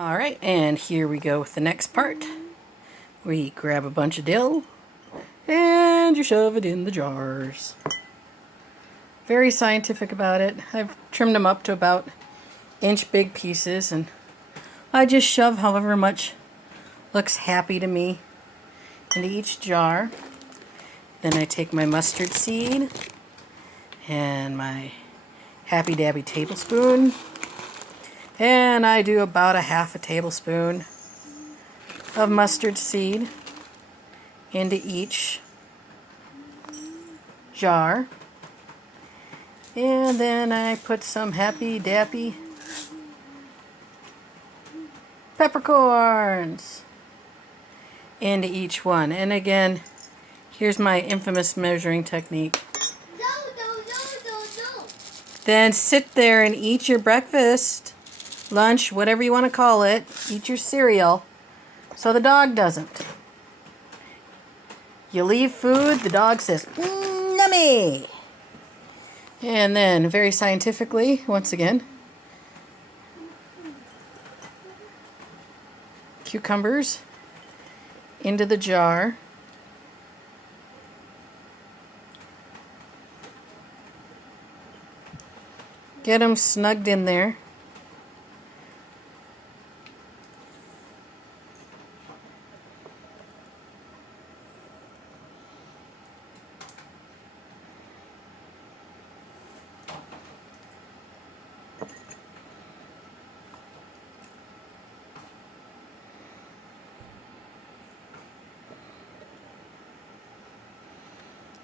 Alright, and here we go with the next part. We grab a bunch of dill and you shove it in the jars. Very scientific about it. I've trimmed them up to about inch big pieces and I just shove however much looks happy to me into each jar. Then I take my mustard seed and my Happy Dabby tablespoon, and I do about a half a tablespoon of mustard seed into each jar. And then I put some Happy Dabby peppercorns into each one. And again, here's my infamous measuring technique. No. Then sit there and eat your breakfast, lunch, whatever you want to call it. Eat your cereal so the dog doesn't. You leave food, the dog says, "Nummy." And then, very scientifically, once again, cucumbers into the jar. Get them snugged in there.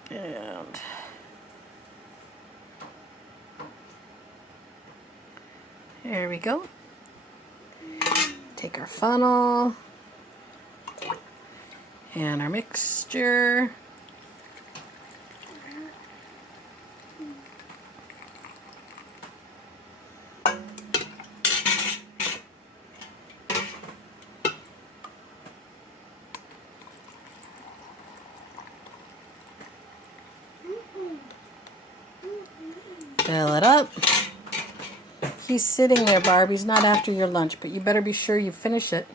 And there we go. Take our funnel and our mixture. Fill it up. He's sitting there, Barb. He's not after your lunch, but you better be sure you finish it.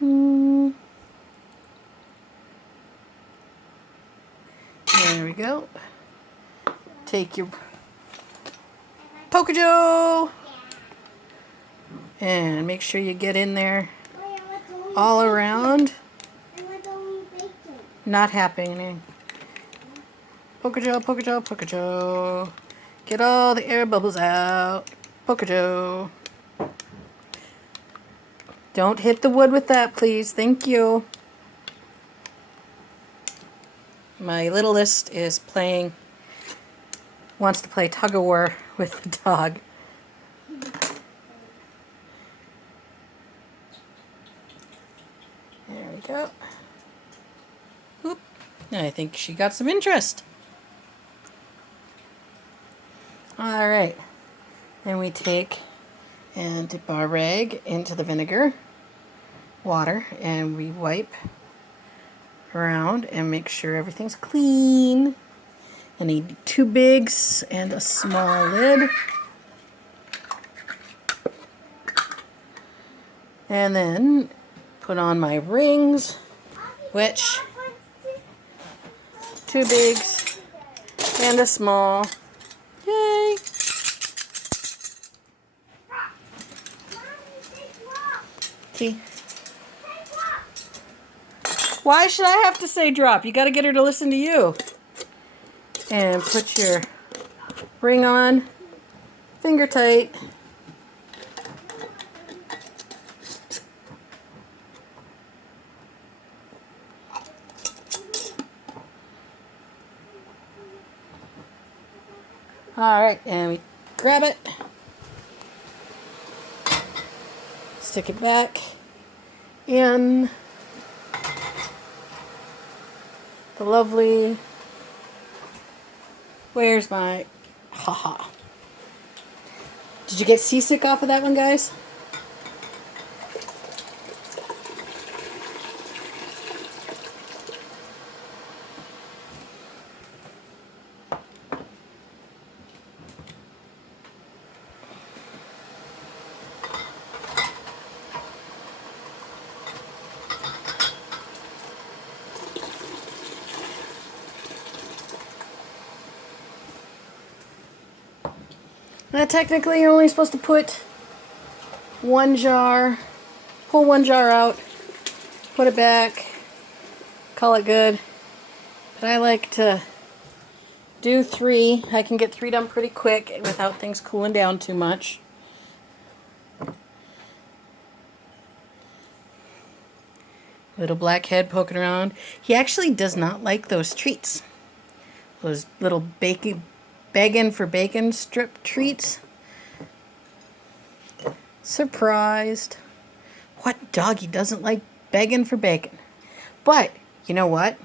There we go. Take your Pocojo and make sure you get in there all around. Not happening. Pocojo. Get all the air bubbles out. Pocojo. Don't hit the wood with that, please. Thank you. My littlest is wants to play tug-of-war with the dog. There we go. Oop. I think she got some interest. All right. Then we take and dip our rag into the vinegar, water, and we wipe around and make sure everything's clean. I need 2 bigs and a small lid. And then put on my rings, which 2 bigs and a small. Yay! See? Why should I have to say drop? You got to get her to listen to you. And put your ring on, finger tight. All right, and we grab it, stick it back in the lovely, where's my, haha. Did you get seasick off of that one, guys? Now, technically, you're only supposed to put one jar, pull one jar out, put it back, call it good. But I like to do 3. I can get 3 done pretty quick without things cooling down too much. Little black head poking around. He actually does not like those treats. Those little begging for bacon strip treats. Surprised. What doggy doesn't like begging for bacon? But, you know what?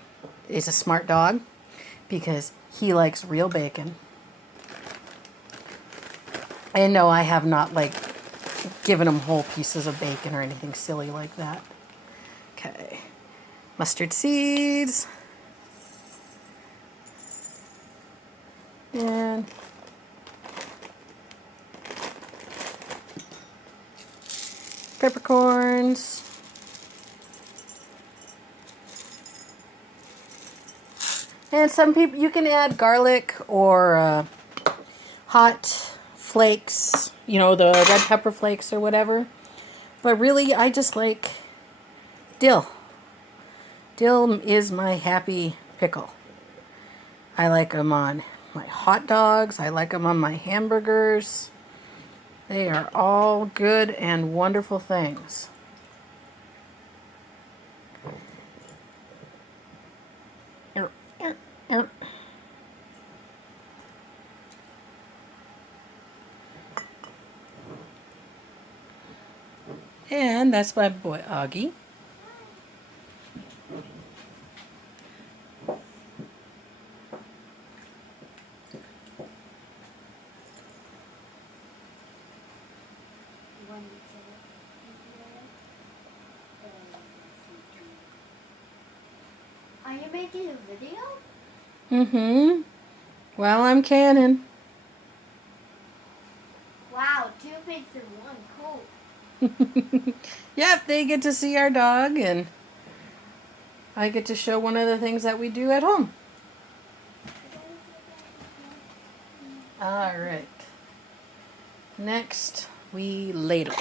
He's a smart dog because he likes real bacon. And no, I have not, like, given him whole pieces of bacon or anything silly like that. Okay. Mustard seeds. And peppercorns. And some people, you can add garlic or hot flakes, you know, the red pepper flakes or whatever. But really, I just like dill. Dill is my happy pickle. I like them on my hot dogs. I like them on my hamburgers. They are all good and wonderful things. And that's my boy Augie. Are you making a video? Mm-hmm. Well, I'm canning. Wow, 2 things in one. Cool. Yep, they get to see our dog, and I get to show one of the things that we do at home. All right. Next, we ladle.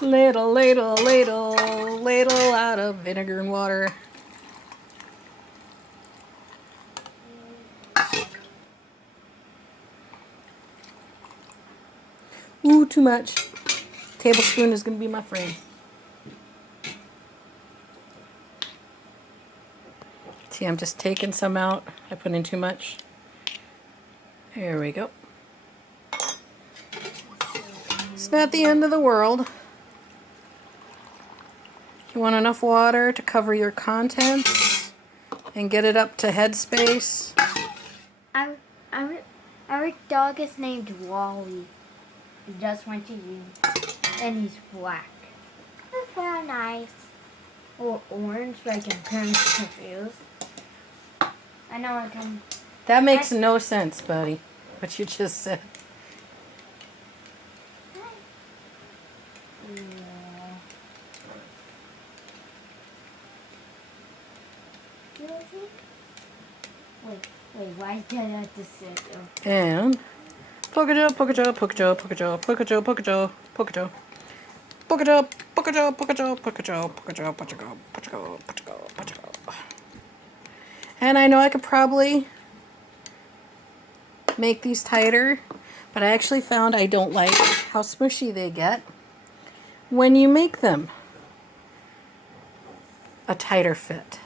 Ladle, ladle, ladle, ladle out of vinegar and water. Ooh, too much. Tablespoon is going to be my friend. See, I'm just taking some out. I put in too much. There we go. It's not the end of the world. You want enough water to cover your contents and get it up to headspace. Our dog is named Wally. He just went to you, and he's black. That's very nice. Or orange, like I'm kind of confused. I know I can. That makes no sense, buddy, what you just said. Wait, why did I have to sit though? And Pokejo, Pokejo, Pokejo, Pokejo, Pokejo, Pokejo, Pokejo. Pokejo, Pokejo, Pokejo, Pokejo, Pokejo, Pokejo, Pokejo, Pokejo, Pokejo. And I know I could probably make these tighter, but I actually found I don't like how smushy they get when you make them a tighter fit.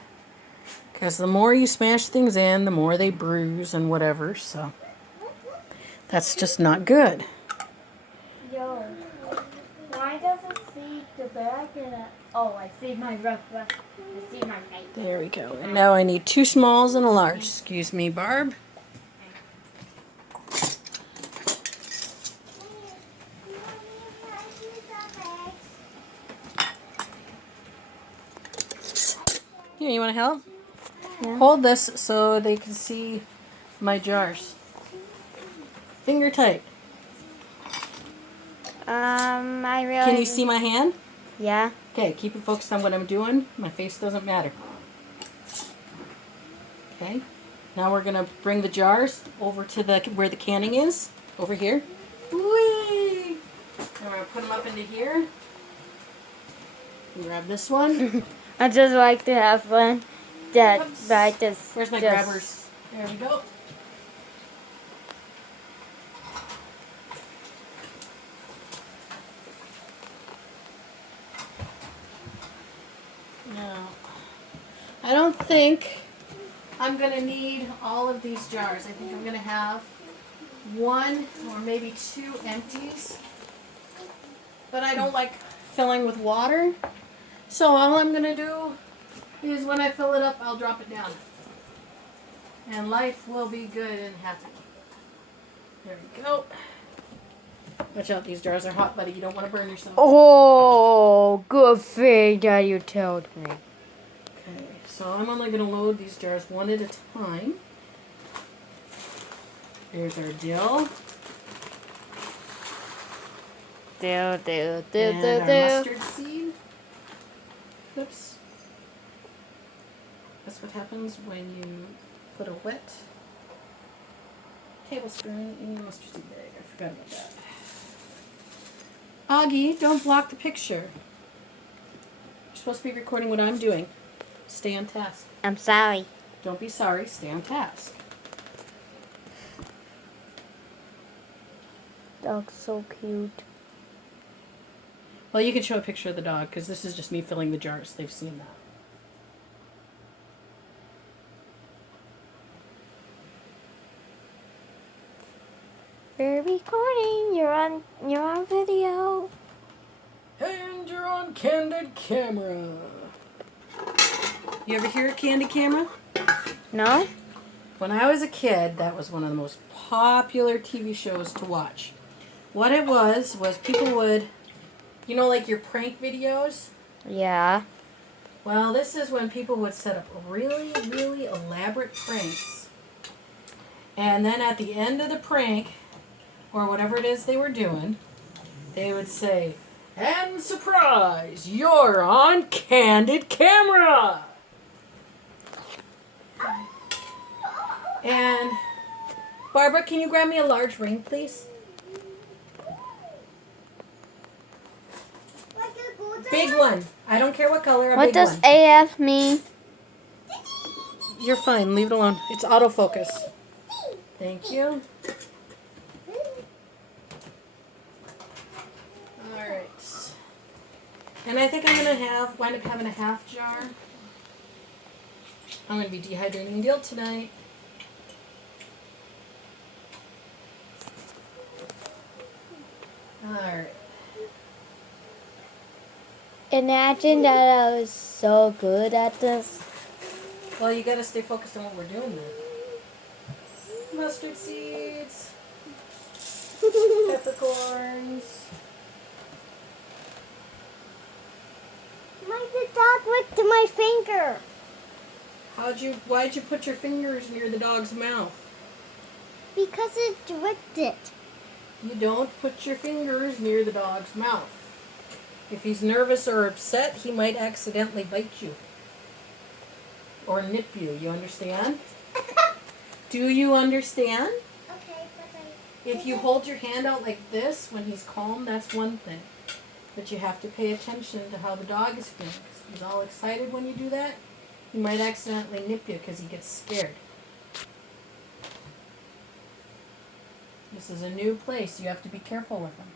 Because the more you smash things in, the more they bruise and whatever, so that's just not good. Yo, why does it see the back and oh, I see my rough. I see my face. There we go. And now I need 2 smalls and a large. Excuse me, Barb. Here, you want to help? Yeah. Hold this so they can see my jars. Finger tight. I really. Can you see my hand? Yeah. Okay, keep it focused on what I'm doing. My face doesn't matter. Okay. Now we're going to bring the jars over to where the canning is. Over here. Whee! And we're going to put them up into here. Grab this one. I just like to have fun. Whoops. That just. Where's my grabbers? There we go. Now, I don't think I'm going to need all of these jars. I think I'm going to have one or maybe two empties. But I don't like filling with water. So all I'm going to do is when I fill it up, I'll drop it down. And life will be good and happy. There we go. Watch out, these jars are hot, buddy. You don't want to burn yourself. Oh, good thing that you told me. Okay, so I'm only going to load these jars one at a time. There's our dill. And our mustard seed. Oops. That's what happens when you put a wet tablespoon in the mustard seed bag. I forgot about that. Augie, don't block the picture. You're supposed to be recording what I'm doing. Stay on task. I'm sorry. Don't be sorry. Stay on task. Dog's so cute. Well, you can show a picture of the dog because this is just me filling the jars. They've seen that. We're recording. You're on video. And you're on candid camera. You ever hear of candid camera? No? When I was a kid, that was one of the most popular TV shows to watch. What it was people would, like your prank videos? Yeah. Well, this is when people would set up really, really elaborate pranks. And then at the end of the prank, or whatever it is they were doing, they would say, "And surprise, you're on candid camera!" And, Barbara, can you grab me a large ring, please? Big one. I don't care what color, a What big does one. AF mean? You're fine. Leave it alone. It's autofocus. Thank you. Alright. And I think I'm going to wind up having a half jar. I'm going to be dehydrating dill tonight. Alright. Imagine that I was so good at this. Well, you got to stay focused on what we're doing then. Mustard seeds. Peppercorns. The dog licked my finger. Why'd you put your fingers near the dog's mouth? Because it licked it. You don't put your fingers near the dog's mouth. If he's nervous or upset, he might accidentally bite you. Or nip you. You understand? Do you understand? Okay, If you hold your hand out like this when he's calm, that's one thing. But you have to pay attention to how the dog is feeling. If he's all excited when you do that, he might accidentally nip you because he gets scared. This is a new place. You have to be careful with him.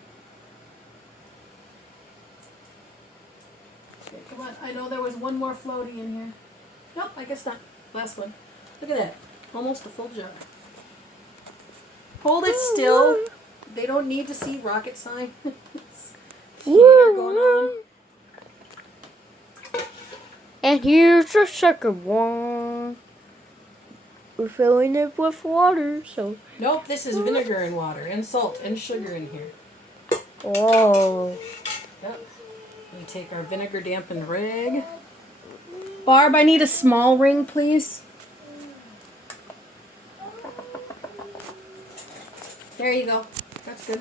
Okay, come on. I know there was one more floaty in here. Nope, I guess not. Last one. Look at that. Almost a full jar. Hold it still. They don't need to see rocket science. Theater going on. And here's the second one. We're filling it with water, so. Nope, this is vinegar and water and salt and sugar in here. Oh. Yep. We take our vinegar dampened rag. Barb, I need a small ring, please. There you go. That's good.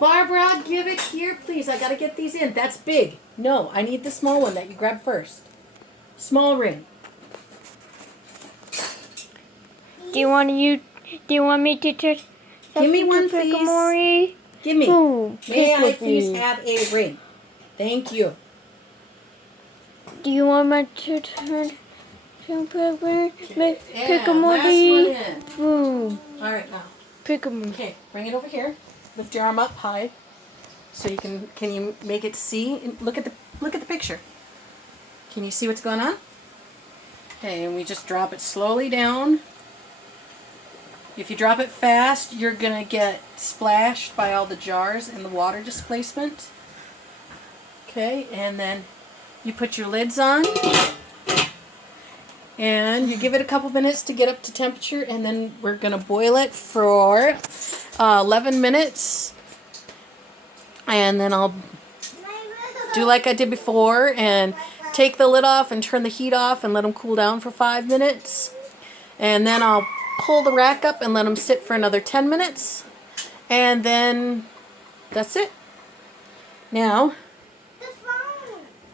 Barbara, give it here, please. I gotta get these in. That's big. No, I need the small one that you grabbed first. Small ring. Do you want me to Give me one, Pickle please. Mori. Give me. Ooh, May I pickle please food. have a ring? Thank you. Do you want my to turn to Pickle Pickle And last one Mori? in. Ooh, All right, now. Pickle Mori. Okay, bring it over here. Lift your arm up high, so you can you make it see? Look at the picture. Can you see what's going on? Okay, and we just drop it slowly down. If you drop it fast, you're gonna get splashed by all the jars and the water displacement. Okay, and then you put your lids on, and you give it a couple minutes to get up to temperature, and then we're gonna boil it for 11 minutes. And then I'll do like I did before and take the lid off and turn the heat off and let them cool down for 5 minutes. And then I'll pull the rack up and let them sit for another 10 minutes. And then that's it. Now,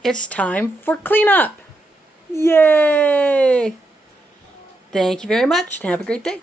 it's time for cleanup. Yay! Thank you very much and have a great day.